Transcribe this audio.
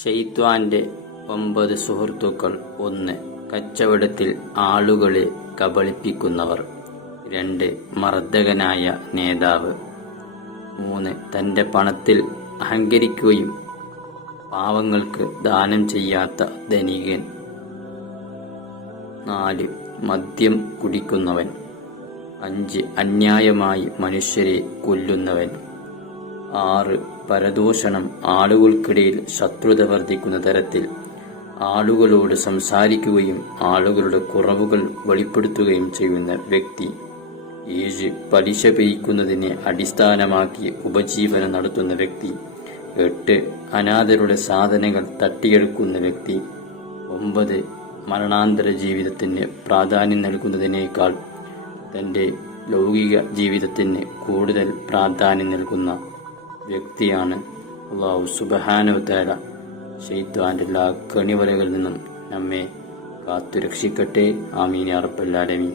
ഷെയ്ത്വാന്റെ ഒമ്പത് സുഹൃത്തുക്കൾ ഒന്ന് കച്ചവടത്തിൽ ആളുകളെ കബളിപ്പിക്കുന്നവർ രണ്ട് മർദ്ദകനായ നേതാവ് മൂന്ന് തന്റെ പണത്തിൽ അഹങ്കരിക്കുകയും പാവങ്ങൾക്ക് ദാനം ചെയ്യാത്ത ധനികൻ നാല് മദ്യം കുടിക്കുന്നവൻ അഞ്ച് അന്യായമായി മനുഷ്യരെ കൊല്ലുന്നവൻ. ആറ് പരദൂഷണം ആളുകൾക്കിടയിൽ ശത്രുത വർദ്ധിക്കുന്ന തരത്തിൽ ആളുകളോട് സംസാരിക്കുകയും ആളുകളുടെ കുറവുകൾ വെളിപ്പെടുത്തുകയും ചെയ്യുന്ന വ്യക്തി. ഏഴ് പലിശ പിരിക്കുന്നതിനെ അടിസ്ഥാനമാക്കി ഉപജീവനം നടത്തുന്ന വ്യക്തി. എട്ട് അനാഥരുടെ സാധനങ്ങൾ തട്ടിയെടുക്കുന്ന വ്യക്തി. ഒമ്പത് മരണാന്തര ജീവിതത്തിന് പ്രാധാന്യം നൽകുന്നതിനേക്കാൾ തന്റെ ലൗകിക ജീവിതത്തിന് കൂടുതൽ പ്രാധാന്യം നൽകുന്ന വ്യക്തിയാണ്. അള്ളാഹു സുബഹാനുത്താല ഷെയ്ത്വാന്റെ എല്ലാ കണിവലകളിൽ നിന്നും നമ്മെ കാത്തുരക്ഷിക്കട്ടെ. ആമീൻ അറപ്പല്ലാലമീൻ